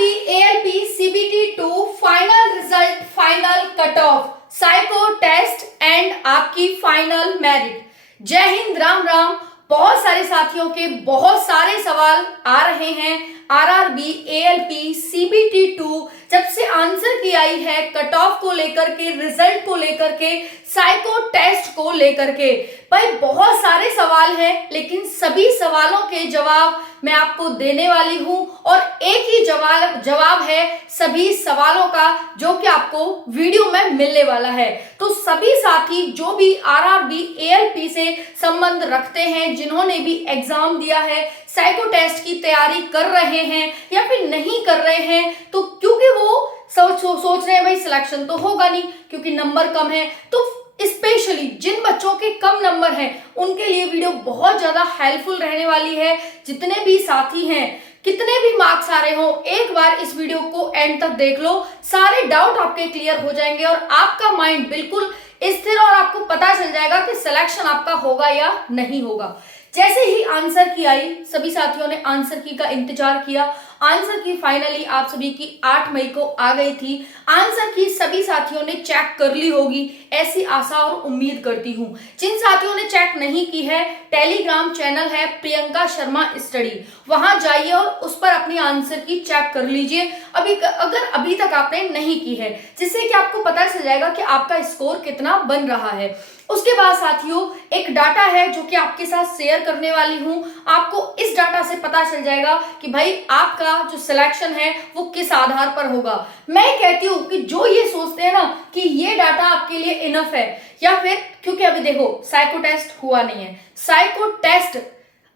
RRB ALP CBT 2 final result, final cut off, psycho test and आपकी final merit. जय हिंद, राम राम। बहुत सारे साथियों के बहुत सारे सवाल आ रहे हैं आरआरबी एएलपी सीबीटी 2 जब से आंसर की आई है, कट ऑफ को लेकर के, रिजल्ट को लेकर के, साइको टेस्ट को लेकर के। भाई बहुत सारे सवाल हैं, लेकिन सभी सवालों के जवाब मैं आपको देने वाली हूं और एक ही जवाब है सभी सवालों का, जो कि आपको वीडियो में मिलने वाला है। तो सभी साथी जो भी आरआरबी एएलपी से संबंध रखते हैं, जिन्होंने भी एग्जाम दिया है, साइको टेस्ट की तैयारी कर रहे हैं या फिर नहीं कर रहे हैं, तो क्योंकि वो सोच रहे हैं भाई सिलेक्शन तो होगा नहीं क्योंकि नंबर कम है, तो स्पेशली जिन बच्चों के कम नंबर हैं उनके लिए वीडियो बहुत ज्यादा हेल्पफुल रहने वाली है। जितने भी साथी हैं, कितने भी मार्क्स आ रहे हो, एक बार इस वीडियो को एंड तक देख लो, सारे डाउट आपके क्लियर हो जाएंगे और आपका माइंड बिल्कुल स्थिर और आपको पता चल जाएगा कि सिलेक्शन आपका होगा या नहीं होगा। जैसे ही आंसर की आई, सभी साथियों ने आंसर की का इंतजार किया। आंसर की फाइनली आप सभी की 8 मई को आ गई थी। आंसर की सभी साथियों ने चेक कर ली होगी, ऐसी आशा और उम्मीद करती हूं। जिन साथियों ने चेक नहीं की है, टेलीग्राम चैनल है प्रियंका शर्मा स्टडी, वहां जाइए और उस पर अपनी आंसर की चेक कर लीजिए अगर अभी तक आपने नहीं की है, जिससे कि आपको पता चल जाएगा कि आपका स्कोर कितना बन रहा है। उसके बाद साथियों एक डाटा है जो कि आपके साथ शेयर करने वाली हूं। आपको इस डाटा से पता चल जाएगा कि भाई आपका जो सिलेक्शन है वो किस आधार पर होगा। मैं कहती हूं कि जो ये सोचते हैं ना कि ये डाटा आपके लिए इनफ है, या फिर क्योंकि अभी देखो साइको टेस्ट हुआ नहीं है, साइको टेस्ट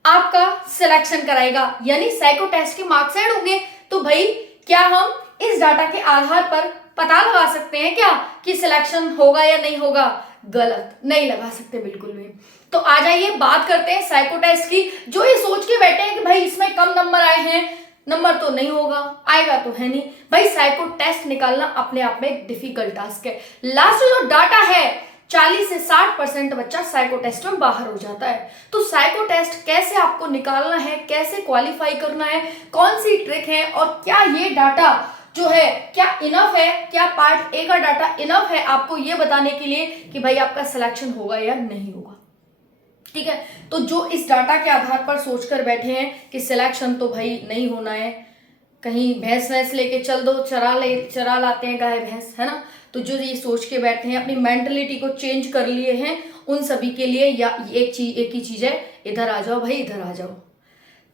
आपका सिलेक्शन कराएगा, यानी साइको टेस्ट के मार्क्स ऐड होंगे। तो भाई क्या हम इस डाटा के आधार पर पता लगा सकते हैं क्या कि सिलेक्शन होगा या नहीं होगा? गलत नहीं लगा सकते बिल्कुल भी। तो आ जाइए बात करते हैं साइको टेस्ट की। जो ये सोच के बैठे हैं कि भाई इसमें कम नंबर आए हैं, नंबर तो नहीं होगा, आएगा तो है नहीं, भाई साइको टेस्ट निकालना अपने आप में एक डिफिकल्ट टास्क है। लास्ट जो डाटा है 40 से 60% बच्चा साइको टेस्ट में बाहर हो जाता है। तो साइको टेस्ट कैसे आपको निकालना है, कैसे क्वालिफाई करना है, कौन सी ट्रिक है और क्या ये डाटा जो है क्या इनफ है, क्या पार्ट ए का डाटा इनफ है आपको ये बताने के लिए कि भाई आपका सिलेक्शन होगा या नहीं होगा। ठीक है, तो जो इस डाटा के आधार पर सोचकर बैठे हैं कि सिलेक्शन तो भाई नहीं होना है, कहीं भैंस वैंस लेके चल दो, चरा लाते हैं गाय भैंस, है ना, तो जो ये सोच के बैठे हैं, अपनी मेंटलिटी को चेंज कर लिए हैं, उन सभी के लिए या एक ही चीज है, इधर आ जाओ भाई, इधर आ जाओ।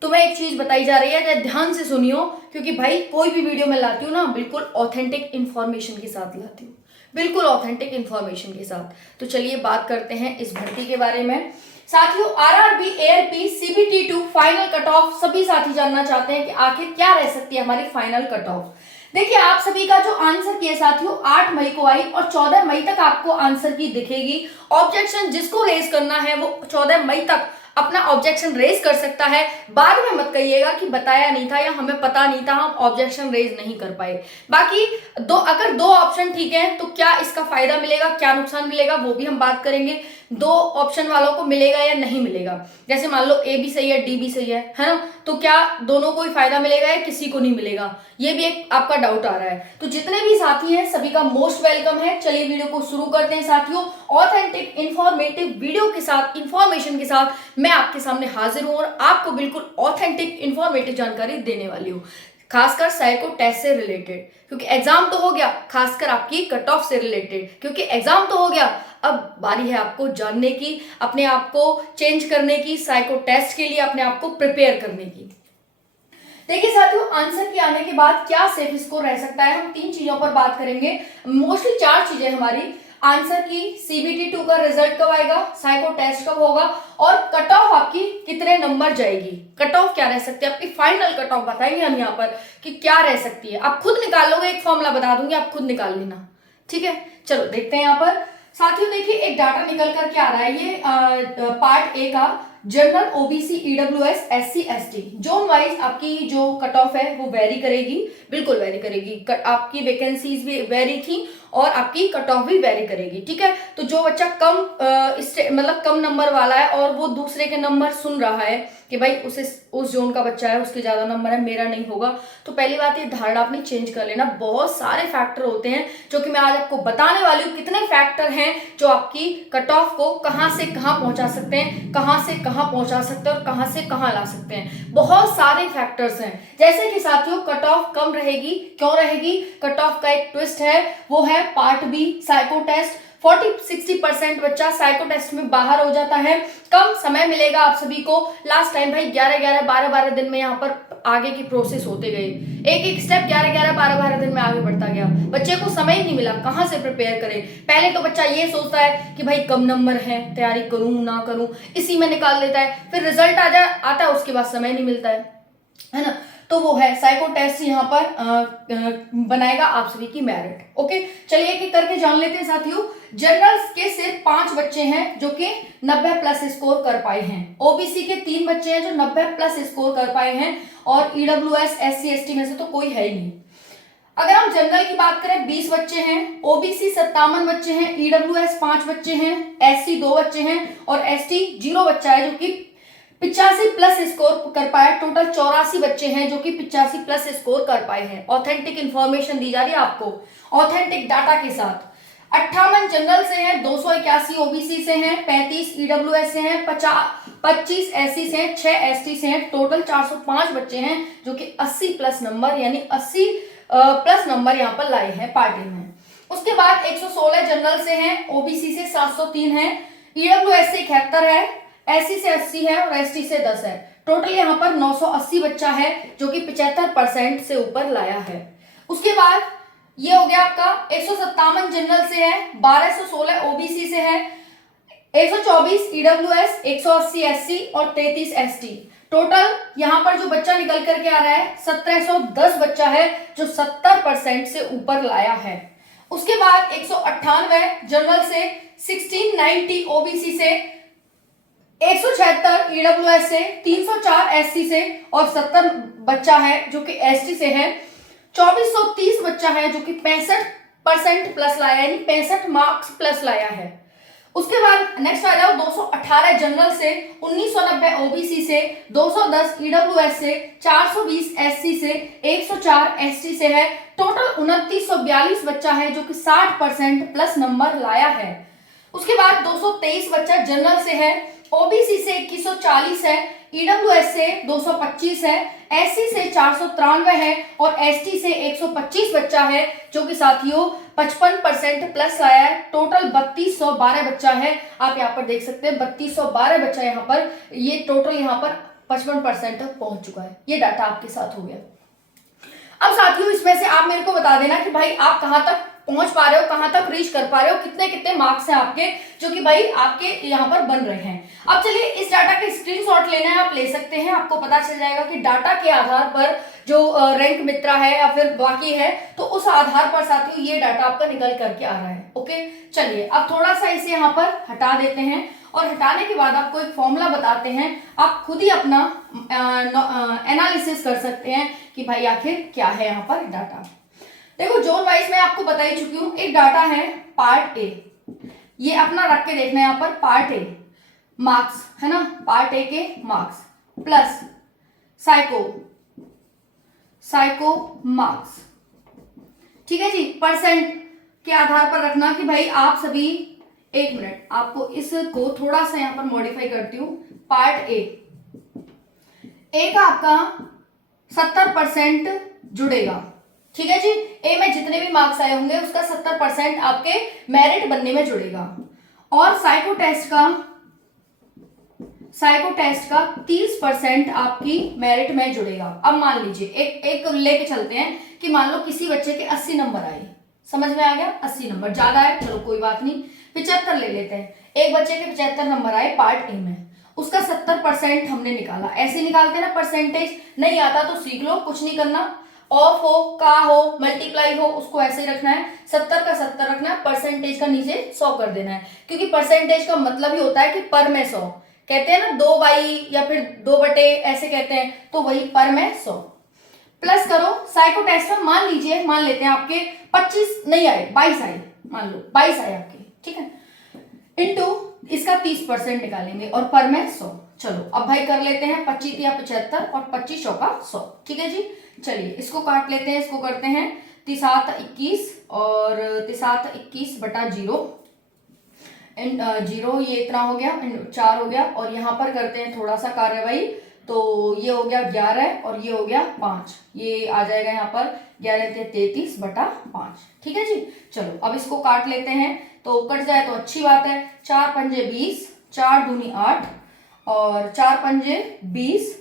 तुम्हें एक चीज बताई जा रही है, ध्यान से सुनियो, क्योंकि भाई कोई भी वीडियो मैं लाती हूँ ना, बिल्कुल ऑथेंटिक इंफॉर्मेशन के साथ लाती हूँ, बिल्कुल ऑथेंटिक इंफॉर्मेशन के साथ। तो चलिए बात करते हैं इस भर्ती के बारे में। साथियों RRB ALP CBT 2 final cut of, सभी साथी जानना चाहते हैं कि आखिर क्या रह सकती है हमारी फाइनल कट ऑफ। देखिए आप सभी का जो आंसर किया साथियों 8 मई को आई और 14 मई तक आपको आंसर की दिखेगी। ऑब्जेक्शन जिसको रेज करना है वो 14 मई तक अपना ऑब्जेक्शन रेज कर सकता है। बाद में मत कहिएगा कि बताया नहीं था या हमें पता नहीं था, हम ऑब्जेक्शन रेज नहीं कर पाए। बाकी अगर दो ऑप्शन ठीक है तो क्या इसका फायदा मिलेगा, क्या नुकसान मिलेगा, वो भी हम बात करेंगे। दो ऑप्शन वालों को मिलेगा या नहीं मिलेगा, जैसे मान लो ए भी सही है, डी भी सही है ना, तो क्या दोनों को ही फायदा मिलेगा या किसी को नहीं मिलेगा, ये भी एक आपका डाउट आ रहा है। तो जितने भी साथी हैं सभी का मोस्ट वेलकम है। चलिए वीडियो को शुरू करते हैं साथियों। ऑथेंटिक इंफॉर्मेटिव वीडियो के साथ, इंफॉर्मेशन के साथ मैं आपके सामने हाजिर हूं और आपको बिल्कुल ऑथेंटिक इंफॉर्मेटिव जानकारी देने वाली हूं, खासकर साइको टेस्ट से रिलेटेड, क्योंकि एग्जाम तो हो गया, खासकर आपकी कट ऑफ से रिलेटेड, क्योंकि एग्जाम तो हो गया, अब बारी है आपको जानने की, अपने आप को चेंज करने की, साइको टेस्ट के लिए अपने आप को प्रिपेयर करने की। देखिए साथियों आंसर के आने के बाद क्या सेफ स्कोर रह सकता है, हम 3 चीजों पर बात करेंगे, मोस्टली 4 चीजें हमारी। आंसर की सीबीटी 2 का रिजल्ट कब आएगा, साइको टेस्ट कब होगा और कट ऑफ आपकी कितने नंबर जाएगी, कट ऑफ क्या रह सकती है, आपकी फाइनल कट ऑफ बताएंगे हम यहाँ पर कि क्या रह सकती है। आप खुद निकाल लोगे, एक फॉर्मूला बता दूंगी, आप खुद निकाल लेना। ठीक है, चलो देखते हैं यहाँ पर साथियों। देखिए एक डाटा निकल कर क्या आ रहा है, ये पार्ट ए का general OBC EWS SC ST zone wise आपकी जो कट ऑफ है वो वेरी करेगी, बिल्कुल वेरी करेगी। आपकी वैकेंसीज भी वेरी थी और आपकी कट ऑफ भी वेरी करेगी। ठीक है, तो जो बच्चा कम मतलब कम नंबर वाला है और वो दूसरे के नंबर सुन रहा है कि भाई उस जोन का बच्चा है, उसके ज्यादा नंबर है, मेरा नहीं होगा। तो पहली बात ये धारणा अपनी चेंज कर लेना। बहुत सारे फैक्टर होते हैं जो कि मैं आज आपको बताने वाली हूँ। कितने फैक्टर हैं जो आपकी कट ऑफ को कहां से कहां पहुंचा सकते हैं, कहां से कहां पहुंचा सकते हैं और कहां से कहां ला सकते हैं। बहुत सारे फैक्टर्स हैं। जैसे कि साथियों कट ऑफ कम रहेगी, क्यों रहेगी? कट ऑफ का एक ट्विस्ट है, वो है पार्ट बी साइको टेस्ट। 40-60% बच्चा साइको टेस्ट में बाहर हो जाता है। कम समय मिलेगा आप सभी को। लास्ट टाइम भाई 11-11, 12-12 दिन में यहाँ पर आगे की प्रोसेस होते गए, एक एक स्टेप 11-11, 12-12 दिन में आगे बढ़ता गया। बच्चे को समय ही नहीं मिला, कहाँ से प्रिपेयर करे। पहले तो बच्चा ये सोचता है कि भाई कम नंबर है, तैयारी करूं ना करूं, इसी में निकाल लेता है। फिर रिजल्ट आता है, उसके बाद समय नहीं मिलता है ना। तो वो है साइको टेस्ट यहाँ पर बनाएगा आप सभी की मेरिट। ओके, चलिए एक एक करके जान लेते हैं साथियों। जनरल्स के सिर्फ 5 बच्चे हैं जो कि 90+ स्कोर कर पाए हैं। ओबीसी के 3 बच्चे हैं जो 90+ स्कोर कर पाए हैं, और ईडब्ल्यूएस SC ST में से तो कोई है ही नहीं। अगर हम जनरल की बात करें 20 बच्चे हैं, ओबीसी 57 बच्चे हैं, ईडब्ल्यूएस 5 बच्चे हैं, SC 2 बच्चे हैं और ST 0 बच्चा है जो कि 85+ स्कोर कर पाए। टोटल 84 बच्चे हैं जो कि 85+ स्कोर कर पाए हैं। ऑथेंटिक इंफॉर्मेशन दी जा रही है आपको, ऑथेंटिक डाटा के साथ। 58 जनरल से हैं, 281 ओबीसी से हैं, 35 ईडब्ल्यूएस से हैं, 25 SC से हैं, 6 ST से हैं। टोटल 405 बच्चे हैं जो कि 80+ नंबर यानी 80+ नंबर यहाँ पर लाए हैं पार्टी में। उसके बाद 116 जनरल से हैं, ओबीसी से 703 है, ईडब्ल्यूएस से 71 है, SC से 80 है और ST से 10 है। टोटल यहाँ पर 980 बच्चा है जो कि 75% से ऊपर लाया है। उसके बाद ये हो गया आपका 157 जनरल से है, 1216 ओबीसी से है, 124 ईडब्ल्यूएस, 180 SC और 33 ST। टोटल यहाँ पर जो बच्चा निकल करके आ रहा है 1710 बच्चा है जो 70% से ऊपर लाया है। उसके बाद 198 जनरल से, 1690 ओबीसी से, 176 ईडब्ल्यूएस से, 304 SC से और 70 बच्चा है जो कि ST से है। 2430 बच्चा है जो कि 65% प्लस लाया है, यानी 65 मार्क्स प्लस लाया है। उसके बाद नेक्स्ट आ जाओ 218 जनरल से, 1990 ओबीसी से, 210 ईडब्ल्यूएस से, 420 SC से, 104 ST से है। टोटल 2942 बच्चा है जो कि 60% प्लस नंबर लाया है। उसके बाद 223 बच्चा जनरल से है, ओबीसी से 2140 है, ईडब्ल्यूएस से 225 है, SC से 493 है और ST से 125 बच्चा है जो कि साथियों 55% प्लस आया है। टोटल 3212 बच्चा है। आप यहाँ पर देख सकते हैं 3212 बच्चा यहाँ पर, ये टोटल यहाँ पर 55% तक पहुंच चुका है। ये डाटा आपके साथ हो गया। अब साथियों इसमें से आप मेरे को बता देना कि भाई आप कहां तक पहुंच पा रहे हो, कहां तक रीच कर पा रहे हो, कितने कितने मार्क्स हैं आपके जो कि भाई आपके यहाँ पर बन रहे हैं। अब चलिए इस डाटा के स्क्रीनशॉट लेना है, आप ले सकते हैं। आपको पता चल जाएगा कि डाटा के आधार पर जो रैंक मित्रा है या फिर बाकी है, तो उस आधार पर साथियों ये डाटा आपका निकल करके आ रहा है। ओके, चलिए अब थोड़ा सा इसे यहाँ पर हटा देते हैं और हटाने के बाद आपको एक फॉर्मूला बताते हैं। आप खुद ही अपना एनालिसिस कर सकते हैं कि भाई आखिर क्या है यहाँ पर डाटा। देखो जोन वाइज मैं आपको बता ही चुकी हूं। एक डाटा है पार्ट ए, ये अपना रख के देखना है यहाँ पर। पार्ट ए मार्क्स है ना, पार्ट ए के मार्क्स प्लस साइको मार्क्स, ठीक है जी। परसेंट के आधार पर रखना कि भाई आप सभी, एक मिनट आपको इसको थोड़ा सा यहाँ पर मॉडिफाई करती हूँ। पार्ट ए का आपका 70% जुड़ेगा, ठीक है जी। ए में जितने भी मार्क्स आए होंगे उसका 70% आपके मेरिट बनने में जुड़ेगा। और साइको टेस्ट का 30% आपकी मेरिट में जुड़ेगा। अब मान लीजिए एक लेके चलते हैं कि मान लो किसी बच्चे के 80 नंबर आए, समझ में आ गया। 80 नंबर ज्यादा है, चलो कोई बात नहीं, 75 ले लेते हैं। एक बच्चे के 75 नंबर आए पार्ट ए में, उसका 70% हमने निकाला। ऐसे निकालते हैं ना परसेंटेज, नहीं आता तो सीख लो, कुछ नहीं करना। ऑफ हो, का हो, मल्टीप्लाई हो, उसको ऐसे ही रखना है। 70 का 70 रखना है, परसेंटेज का नीचे 100 कर देना है, क्योंकि परसेंटेज का मतलब ही होता है कि पर में 100 कहते हैं ना, 2/, या फिर 2/, ऐसे कहते हैं, तो वही पर में 100। प्लस करो साइको टेस्ट में, मान लेते हैं आपके 25 नहीं आए, 22 आए, मान लो 22 आए आपके, ठीक है। इनटू इसका 30% निकालेंगे और पर में 100। चलो अब भाई कर लेते हैं 25 या 75 और 25 चौका 100। ठीक है जी, चलिए इसको काट लेते हैं। इसको करते हैं 3 21 और 3 बटा 0 एंड 0 ये इतना हो गया, 4 हो गया। और यहाँ पर करते हैं थोड़ा सा कार्यवाही, तो ये हो गया 11 और ये हो गया 5, ये आ जाएगा यहाँ पर 11 33 बटा 5। ठीक है जी, चलो अब इसको काट लेते हैं। तो कट जाए तो अच्छी बात है। 4 पंजे 20, 4 दूनी 8 और 4 पंजे 20,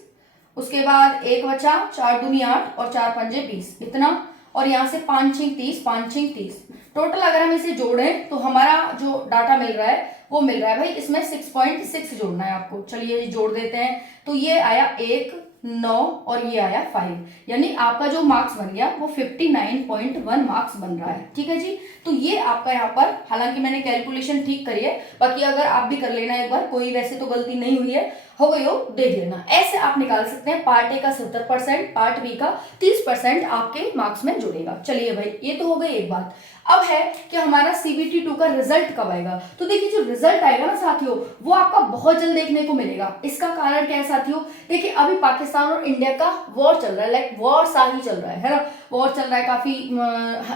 उसके बाद एक बचा, 4 दूनी 8 और 4 पंजे 20 इतना। और यहाँ से 5 6 30, 5 6 30। टोटल अगर हम इसे जोड़ें तो हमारा जो डाटा मिल रहा है वो मिल रहा है भाई, इसमें 6.6 जोड़ना है आपको। चलिए जोड़ देते हैं। तो ये आया 1 9 और ये आया 5, यानी आपका जो मार्क्स बन गया वो 59.1 मार्क्स बन रहा है। ठीक है जी, तो ये आपका यहाँ पर, हालांकि मैंने कैलकुलेशन ठीक करी है, बाकी अगर आप भी कर लेना एक बार, कोई वैसे तो गलती नहीं हुई है, हो गई हो देख लेना। ऐसे आप निकाल सकते हैं। पार्ट ए का 70%, पार्ट बी का 30% आपके मार्क्स में जुड़ेगा। चलिए भाई ये तो हो गई एक बात। अब है कि हमारा CBT 2 का रिजल्ट कब आएगा। तो देखिए जो रिजल्ट आएगा ना साथियों, वो आपका बहुत जल्द देखने को मिलेगा। इसका कारण क्या है साथियों, देखिए अभी पाकिस्तान और इंडिया का वॉर चल रहा है, लाइक वॉर सा ही चल रहा है ना। वॉर चल रहा है, काफी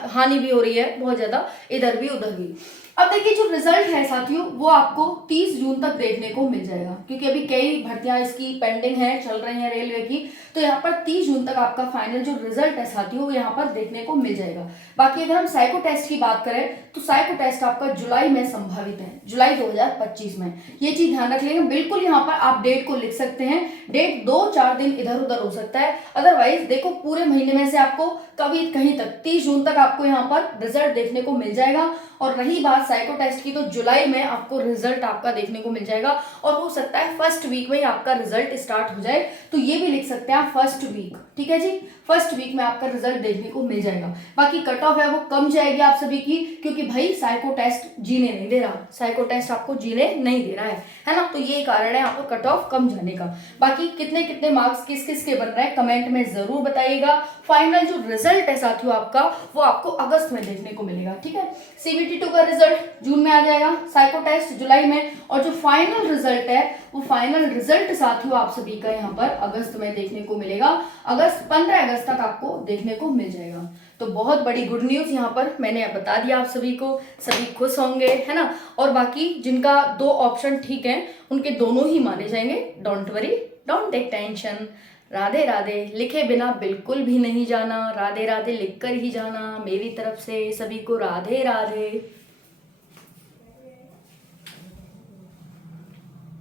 हानि भी हो रही है बहुत ज्यादा, इधर भी उधर भी। अब देखिए जो रिजल्ट है साथियों वो आपको 30 जून तक देखने को मिल जाएगा, क्योंकि अभी कई भर्तियां इसकी पेंडिंग है, चल रही हैं रेलवे की। तो यहाँ पर 30 जून तक आपका फाइनल जो रिजल्ट है साथियों वो यहाँ पर देखने को मिल जाएगा। बाकी अगर हम साइको टेस्ट की बात करें तो साइको टेस्ट आपका जुलाई में संभावित है, जुलाई 2025 में। ये चीज ध्यान रख लेंगे बिल्कुल। यहाँ पर आप डेट को लिख सकते हैं, डेट 2-4 दिन इधर उधर हो सकता है, अदरवाइज देखो पूरे महीने में से आपको कभी कहीं तक 30 जून तक आपको यहाँ पर रिजल्ट देखने को मिल जाएगा। और रही बात साइको टेस्ट की, तो जुलाई में आपको रिजल्ट आपका देखने को मिल जाएगा, और हो सकता है फर्स्ट वीक में ही आपका रिजल्ट स्टार्ट हो जाए। तो ये भी लिख सकते हैं आप फर्स्ट वीक। ठीक है जी, फर्स्ट वीक में आपका रिजल्ट देखने को मिल जाएगा। बाकी कट ऑफ है वो कम जाएगी आप सभी की, क्योंकि भाई साइको टेस्ट जीने नहीं दे रहा, साइको टेस्ट आपको जीने नहीं दे रहा है ना। तो ये कारण है आपको कट ऑफ कम जाने का। बाकी कितने कितने मार्क्स किस किस के बन रहे हैं कमेंट में जरूर बताइएगा। फाइनल जो रिजल्ट है साथियों आपका वो आपको अगस्त में देखने को मिलेगा। ठीक है, CBT 2 का रिजल्ट जून में आ जाएगा, साइको टेस्ट जुलाई में, और जो फाइनल रिजल्ट है वो फाइनल रिजल्ट साथियों आप सभी का यहाँ पर अगस्त में देखने को मिलेगा। अगस्त 15 अगस्त तक आपको देखने को मिल जाएगा। तो बहुत बड़ी गुड न्यूज यहाँ पर मैंने बता दिया आप सभी को, सभी खुश होंगे है ना। और बाकी जिनका 2 ऑप्शन ठीक है उनके दोनों ही माने जाएंगे। Don't worry, don't take tension. Radhe Radhe लिखे बिना बिल्कुल भी नहीं जाना, राधे राधे लिखकर ही जाना। मेरी तरफ से सभी को राधे राधे।